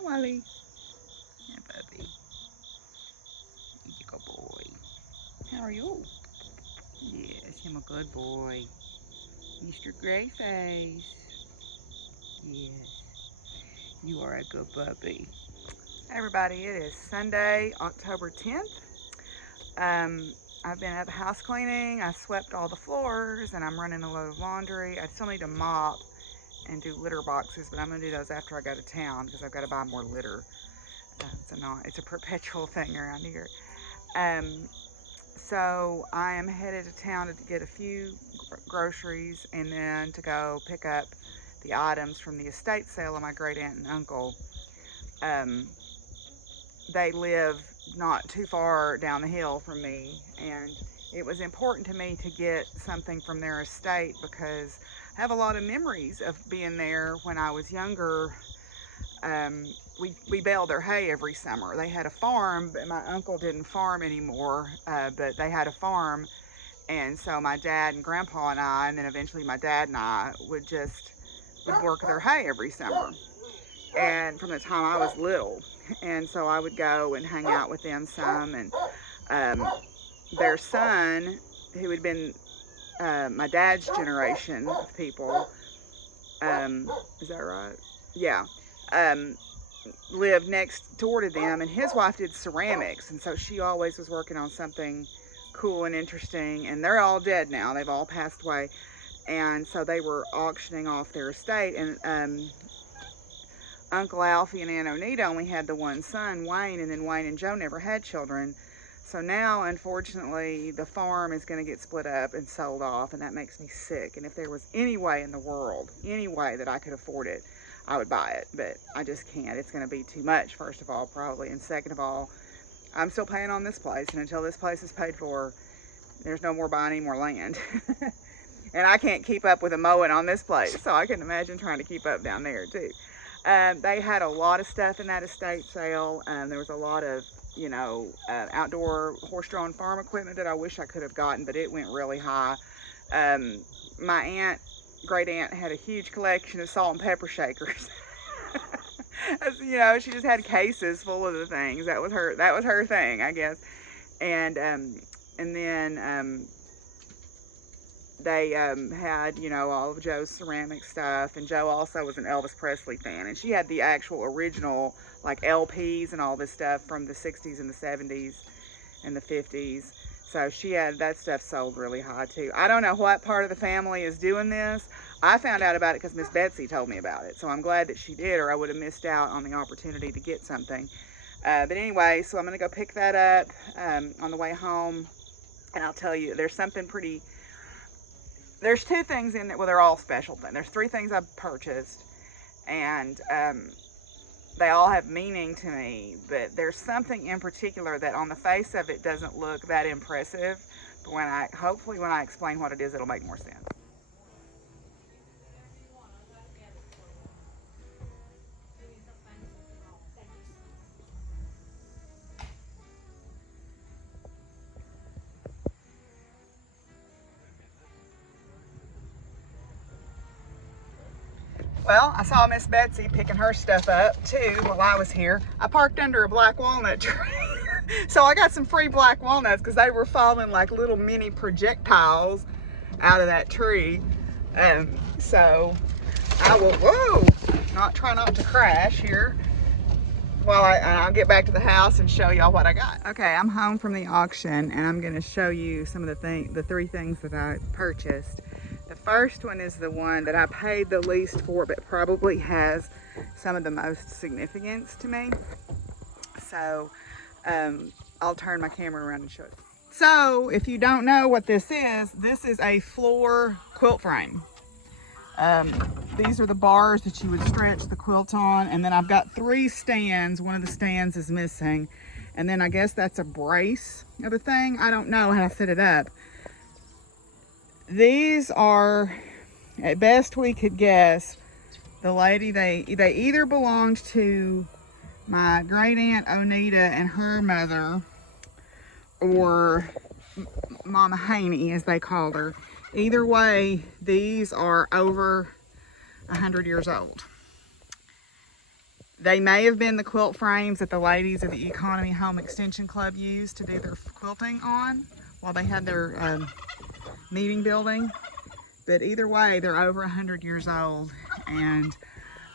Hi, Wally. Yeah, puppy. You good boy. How are you? Yes, I'm a good boy. Mr. Greyface. Yes, you are a good puppy. Hey everybody, it is Sunday, October 10th. I've been at the house cleaning. I swept all the floors and I'm running a load of laundry. I still need to mop and do litter boxes, but I'm going to do those after I go to town because I've got to buy more litter. It's a perpetual thing around here. Um, so I am headed to town to get a few groceries and then to go pick up the items from the estate sale of my great aunt and uncle. Um, they live not too far down the hill from me, and it was important to me to get something from their estate because I have a lot of memories of being there when I was younger. We baled their hay every summer. They had a farm, but my uncle didn't farm anymore, but they had a farm. And so my dad and grandpa and I, and then eventually my dad and I would work their hay every summer. And from the time I was little. And so I would go and hang out with them some. And their son, who had been my dad's generation of people, is that right? Yeah. Lived next door to them, and his wife did ceramics, and so she always was working on something cool and interesting. And they're all dead now; they've all passed away. And so they were auctioning off their estate, and Uncle Alfie and Aunt Onita only had the one son, Wayne, and then Wayne and Joe never had children. So now, unfortunately, the farm is going to get split up and sold off, and that makes me sick. And if there was any way in the world, any way that I could afford it, I would buy it, but I just can't. It's going to be too much, first of all, probably. And second of all, I'm still paying on this place, and until this place is paid for, there's no more buying any more land. And I can't keep up with the mowing on this place, so I can imagine trying to keep up down there, too. They had a lot of stuff in that estate sale. There was a lot of, outdoor horse-drawn farm equipment that I wish I could have gotten, but it went really high. My great aunt had a huge collection of salt and pepper shakers. She just had cases full of the things. That was her thing, I guess. And then they had, all of Joe's ceramic stuff. And Joe also was an Elvis Presley fan. And she had the actual original, like, LPs and all this stuff from the 60s and the 70s and the 50s. So she had that stuff sold really high, too. I don't know what part of the family is doing this. I found out about it because Miss Betsy told me about it. So I'm glad that she did, or I would have missed out on the opportunity to get something. But anyway, so I'm going to go pick that up on the way home. And I'll tell you, there's two things in there. Well, they're all special things. There's three things I've purchased. And they all have meaning to me, but there's something in particular that on the face of it doesn't look that impressive. But hopefully when I explain what it is, it'll make more sense. Well, I saw Miss Betsy picking her stuff up too while I was here. I parked under a black walnut tree. So I got some free black walnuts because they were falling like little mini projectiles out of that tree. So I will, try not to crash here while I'll get back to the house and show y'all what I got. Okay, I'm home from the auction and I'm gonna show you some of the three things that I purchased. The first one is the one that I paid the least for, but probably has some of the most significance to me. So I'll turn my camera around and show it. So if you don't know what this is a floor quilt frame. These are the bars that you would stretch the quilt on. And then I've got three stands. One of the stands is missing. And then I guess that's a brace of a thing. I don't know how to set it up. These are, at best we could guess, the lady, they either belonged to my great aunt Onita and her mother, or Mama Haney, as they called her. Either way, these are over 100 years old. They may have been the quilt frames that the ladies of the Economy Home Extension Club used to do their quilting on while they had their meeting building. But either way, they're over 100 years old, and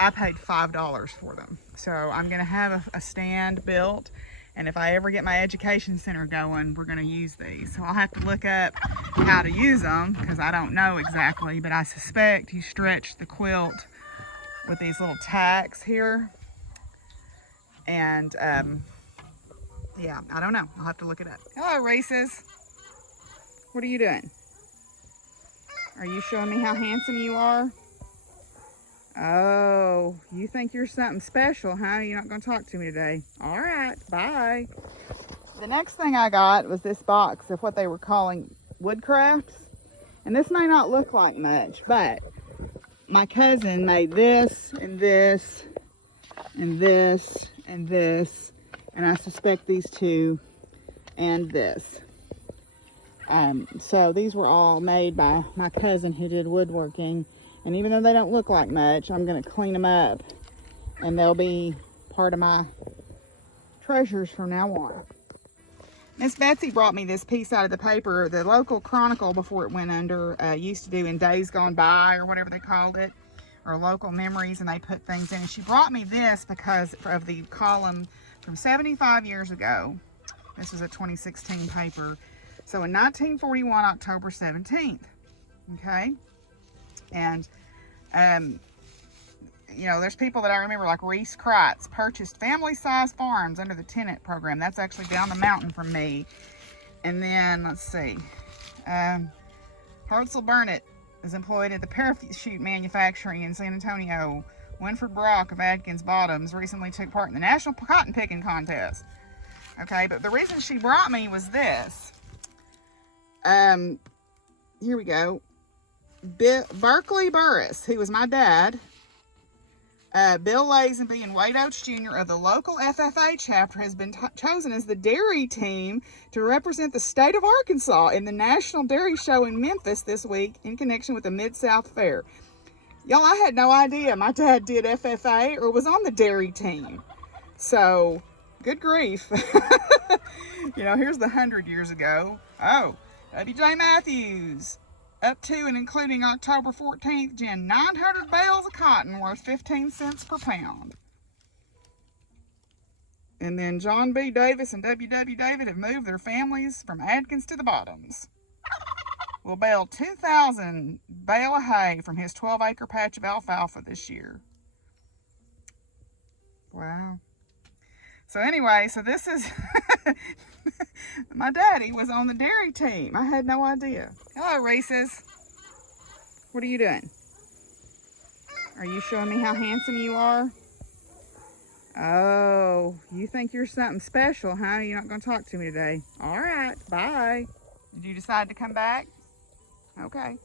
I paid $5 for them. So I'm gonna have a stand built, and if I ever get my education center going, we're gonna use these. So I'll have to look up how to use them because I don't know exactly, but I suspect you stretch the quilt with these little tacks here. And yeah, I don't know. I'll have to look it up. Hello, Reese's. What are you doing? Are you showing me how handsome you are? Oh, you think you're something special, huh? You're not going to talk to me today. All right, bye. The next thing I got was this box of what they were calling wood crafts. And this may not look like much, but my cousin made this and this and this and this, and I suspect these two and this. So these were all made by my cousin who did woodworking, and even though they don't look like much, I'm going to clean them up and they'll be part of my treasures from now on. Miss Betsy brought me this piece out of the paper. The local Chronicle, before it went under, used to do in Days Gone By or whatever they called it, or local memories, and they put things in. And she brought me this because of the column from 75 years ago. This was a 2016 paper. So in 1941, October 17th, okay? And, you know, there's people that I remember, like Reese Kreitz, purchased family-sized farms under the tenant program. That's actually down the mountain from me. And then, let's see, Hartzell Burnett is employed at the parachute manufacturing in San Antonio. Winfred Brock of Adkins Bottoms recently took part in the National Cotton Picking Contest. Okay, but the reason she brought me was this. Here we go. Berkeley Burris, who was my dad, Bill Lazenby and Wade Oates Jr. of the local FFA chapter has been chosen as the dairy team to represent the state of Arkansas in the National Dairy Show in Memphis this week in connection with the Mid-South Fair. Y'all, I had no idea my dad did FFA or was on the dairy team. So, good grief. You know, here's the 100 years ago. Oh, W.J. Matthews. Up to and including October 14th, gin 900 bales of cotton worth 15 cents per pound. And then John B. Davis and W.W. David have moved their families from Adkins to the Bottoms. Will bale 2,000 bale of hay from his 12-acre patch of alfalfa this year. Wow. So anyway, so this is... My daddy was on the dairy team. I had no idea. Hello, Reese's. What are you doing? Are you showing me how handsome you are? Oh, you think you're something special, huh? You're not going to talk to me today. All right, bye. Did you decide to come back? Okay.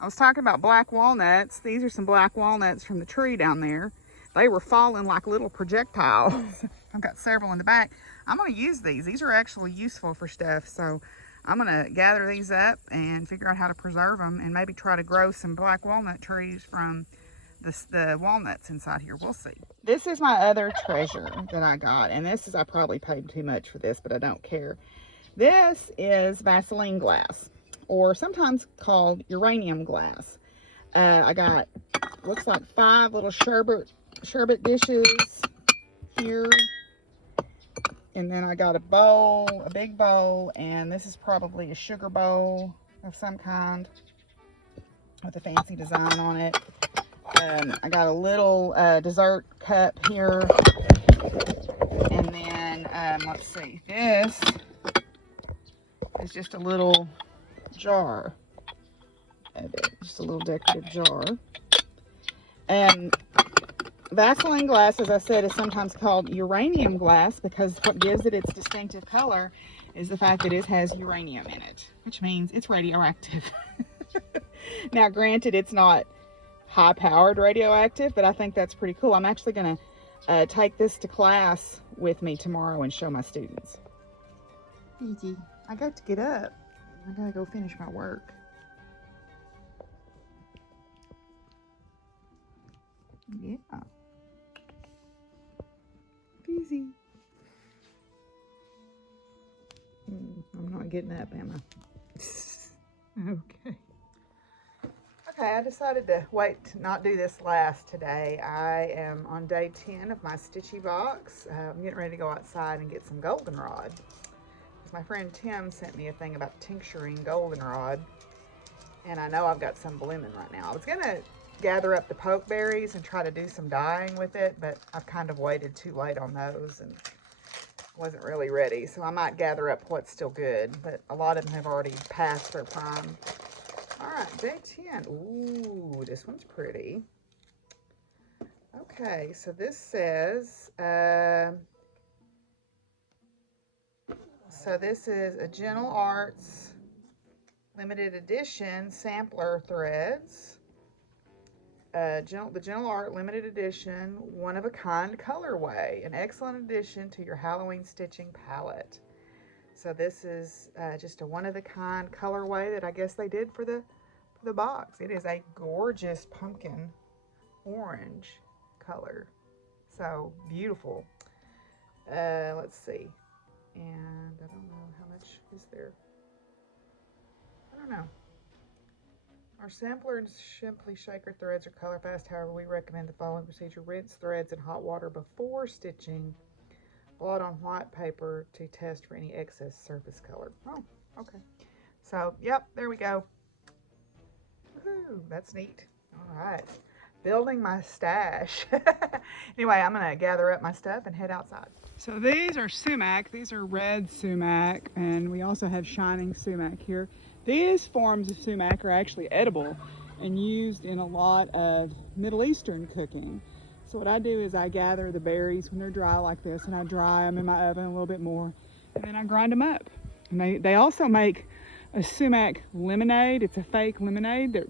I was talking about black walnuts. These are some black walnuts from the tree down there. They were falling like little projectiles. I've got several in the back. I'm going to use these. These are actually useful for stuff. So I'm going to gather these up and figure out how to preserve them and maybe try to grow some black walnut trees from the walnuts inside here. We'll see. This is my other treasure that I got. And this is, I probably paid too much for this, but I don't care. This is Vaseline glass, or sometimes called uranium glass. I got, looks like 5 little sherbet dishes here. And then I got a bowl, a big bowl, and this is probably a sugar bowl of some kind with a fancy design on it. I got a little dessert cup here. And then, let's see, this is just a little jar of it, just a little decorative jar. And Vaseline glass, as I said, is sometimes called uranium glass because what gives it its distinctive color is the fact that it has uranium in it, which means it's radioactive. Now, granted, it's not high-powered radioactive, but I think that's pretty cool. I'm actually going to take this to class with me tomorrow and show my students. Easy. I got to get up. I got to go finish my work. Yeah. getting up, am I? Okay. Okay, I decided to wait to not do this last today. I am on day 10 of my Stitchy Box. I'm getting ready to go outside and get some goldenrod. My friend Tim sent me a thing about tincturing goldenrod, and I know I've got some blooming right now. I was gonna gather up the pokeberries and try to do some dyeing with it, but I've kind of waited too late on those and wasn't really ready. So I might gather up what's still good, but a lot of them have already passed their prime. All right, day 10. Ooh, this one's pretty. Okay, so this says, so this is a Gentle Arts limited edition sampler threads. The Gentle Art limited edition, one-of-a-kind colorway. An excellent addition to your Halloween stitching palette. So this is just a one-of-a-kind colorway that I guess they did for the box. It is a gorgeous pumpkin orange color. So beautiful. Let's see. And I don't know how much is there. I don't know. Our sampler and simply shaker threads are color fast. However, we recommend the following procedure. Rinse threads in hot water before stitching. Blot on white paper to test for any excess surface color. Oh, okay. So, yep, there we go. Woohoo, that's neat. All right. Building my stash. Anyway, I'm going to gather up my stuff and head outside. So these are sumac. These are red sumac, and we also have shining sumac here. These forms of sumac are actually edible and used in a lot of Middle Eastern cooking. So what I do is I gather the berries when they're dry like this, and I dry them in my oven a little bit more, and then I grind them up. And they also make a sumac lemonade. It's a fake lemonade that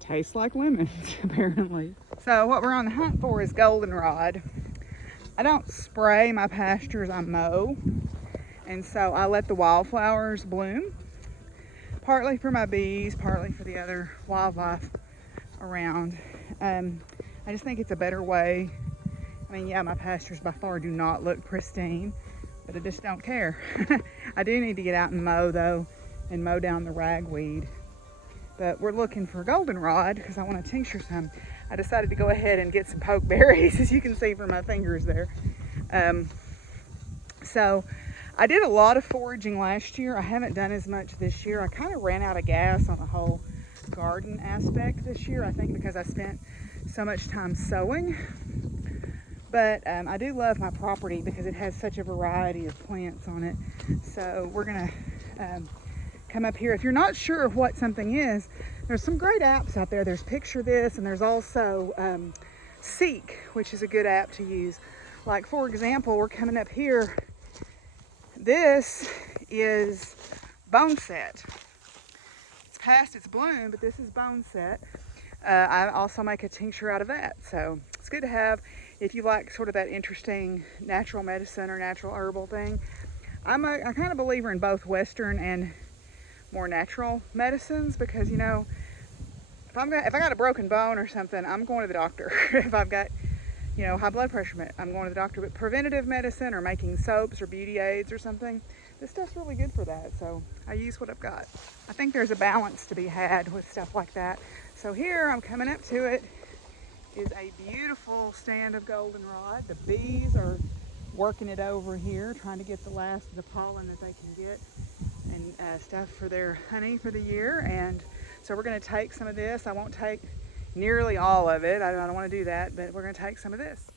tastes like lemons, apparently. So what we're on the hunt for is goldenrod. I don't spray my pastures, I mow. And so I let the wildflowers bloom, partly for my bees, partly for the other wildlife around. I just think it's a better way. I mean, yeah, my pastures by far do not look pristine, but I just don't care. I do need to get out and mow though, and mow down the ragweed. But we're looking for goldenrod because I want to tincture some. I decided to go ahead and get some pokeberries, as you can see from my fingers there. So I did a lot of foraging last year. I haven't done as much this year. I kind of ran out of gas on the whole garden aspect this year, I think because I spent so much time sewing. But I do love my property because it has such a variety of plants on it. So we're gonna come up here. If you're not sure what something is, there's some great apps out there. There's Picture This, and there's also Seek, which is a good app to use. Like, for example, we're coming up here. This is bone set. It's past its bloom, but this is bone set. I also make a tincture out of that. So it's good to have if you like sort of that interesting natural medicine or natural herbal thing. I'm a kind of believer in both Western and more natural medicines because, you know, if I got a broken bone or something, I'm going to the doctor. If I've got, you know, high blood pressure, I'm going to the doctor. But preventative medicine or making soaps or beauty aids or something, this stuff's really good for that. So I use what I've got. I think there's a balance to be had with stuff like that. So here I'm coming up to it is a beautiful stand of goldenrod. The bees are working it over here, trying to get the last of the pollen that they can get and stuff for their honey for the year. And so we're going to take some of this. I won't take nearly all of it. I don't want to do that, but we're going to take some of this.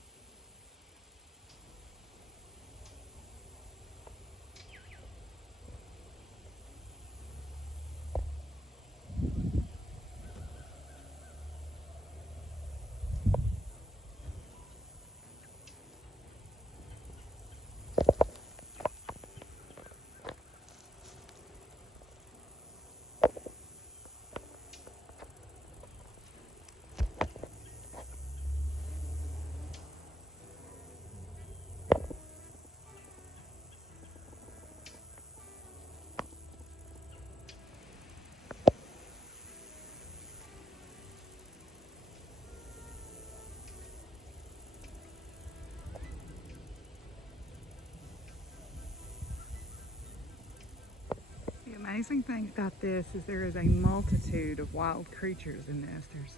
amazing thing about this is there is a multitude of wild creatures in this. There's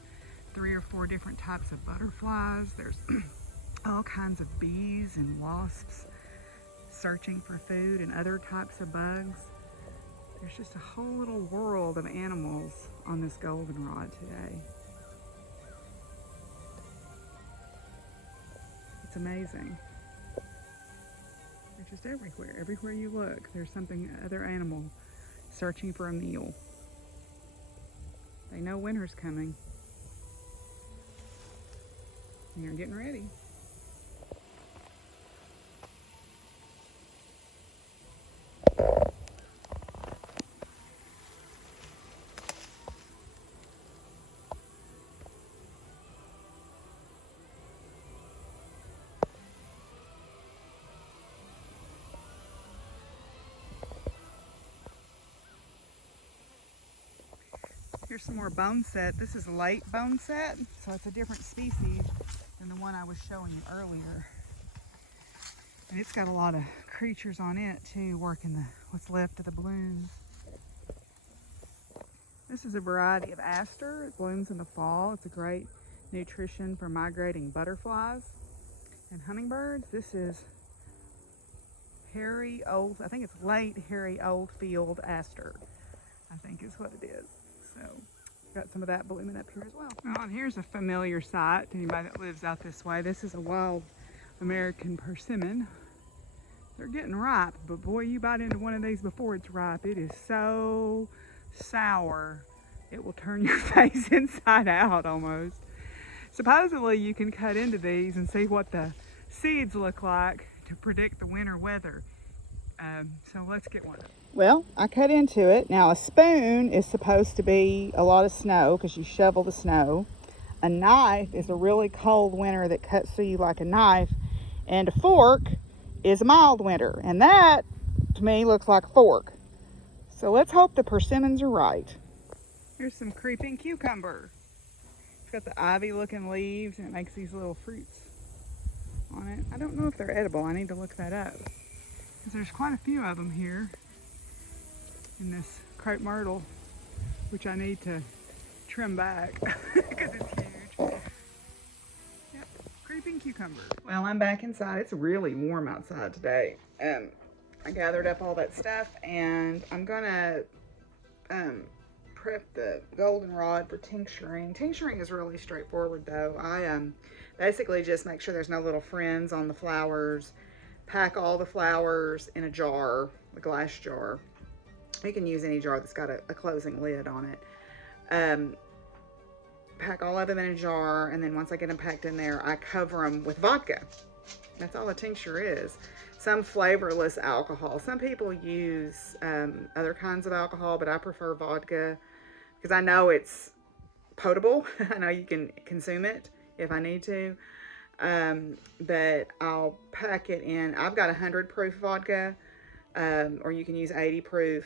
3 or 4 different types of butterflies. There's all kinds of bees and wasps searching for food and other types of bugs. There's just a whole little world of animals on this goldenrod today. It's amazing. They're just everywhere. Everywhere you look, there's something, other animal searching for a meal. They know winter's coming. And they're getting ready. Here's some more bone set. This is late bone set, so it's a different species than the one I was showing you earlier. And it's got a lot of creatures on it too, working what's left of the blooms. This is a variety of aster. It blooms in the fall. It's a great nutrition for migrating butterflies and hummingbirds. This is hairy old, I think it's late hairy old field aster, I think is what it is. So got some of that blooming up here as well. Oh, and here's a familiar sight to anybody that lives out this way. This is a wild American persimmon. They're getting ripe, but boy, you bite into one of these before it's ripe. It is so sour, it will turn your face inside out almost. Supposedly you can cut into these and see what the seeds look like to predict the winter weather. So let's get one. Well, I cut into it. Now a spoon is supposed to be a lot of snow because you shovel the snow. A knife is a really cold winter that cuts through you like a knife. And a fork is a mild winter. And that, to me, looks like a fork. So let's hope the persimmons are right. Here's some creeping cucumber. It's got the ivy looking leaves and it makes these little fruits on it. I don't know if they're edible. I need to look that up. Because there's quite a few of them here in this crepe myrtle, which I need to trim back because it's huge. Yep, creeping cucumber. Well, I'm back inside. It's really warm outside today. I gathered up all that stuff and I'm gonna prep the goldenrod for tincturing. Tincturing is really straightforward though. I basically just make sure there's no little frinds on the flowers. Pack all the flowers in a jar, a glass jar. You can use any jar that's got a closing lid on it. Pack all of them in a jar, and then once I get them packed in there, I cover them with vodka. That's all a tincture is. Some flavorless alcohol. Some people use other kinds of alcohol, but I prefer vodka because I know it's potable. I know you can consume it if I need to. But I'll pack it in. I've got 100 proof vodka, or you can use 80 proof,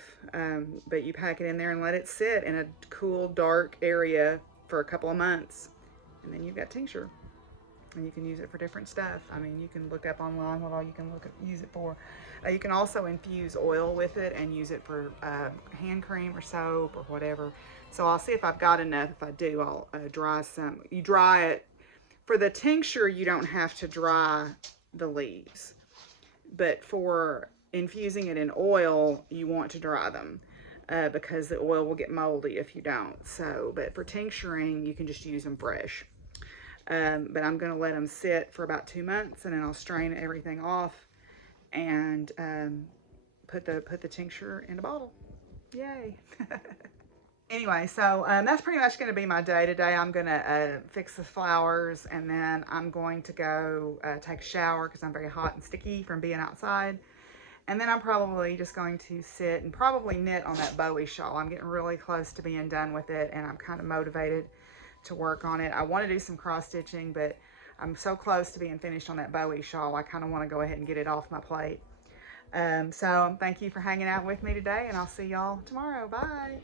but you pack it in there and let it sit in a cool, dark area for a couple of months, and then you've got tincture, and you can use it for different stuff. I mean, you can look up online what all you can use it for. You can also infuse oil with it and use it for hand cream or soap or whatever. So I'll see if I've got enough. If I do, I'll dry some. You dry it. For the tincture, you don't have to dry the leaves, but for infusing it in oil, you want to dry them because the oil will get moldy if you don't. So, but for tincturing, you can just use them fresh. But I'm going to let them sit for about 2 months, and then I'll strain everything off and put the tincture in a bottle. Yay! Anyway, so that's pretty much going to be my day today. I'm going to fix the flowers, and then I'm going to go take a shower because I'm very hot and sticky from being outside. And then I'm probably just going to sit and probably knit on that Bowie shawl. I'm getting really close to being done with it, and I'm kind of motivated to work on it. I want to do some cross stitching, but I'm so close to being finished on that Bowie shawl. I kind of want to go ahead and get it off my plate. So thank you for hanging out with me today, and I'll see y'all tomorrow. Bye.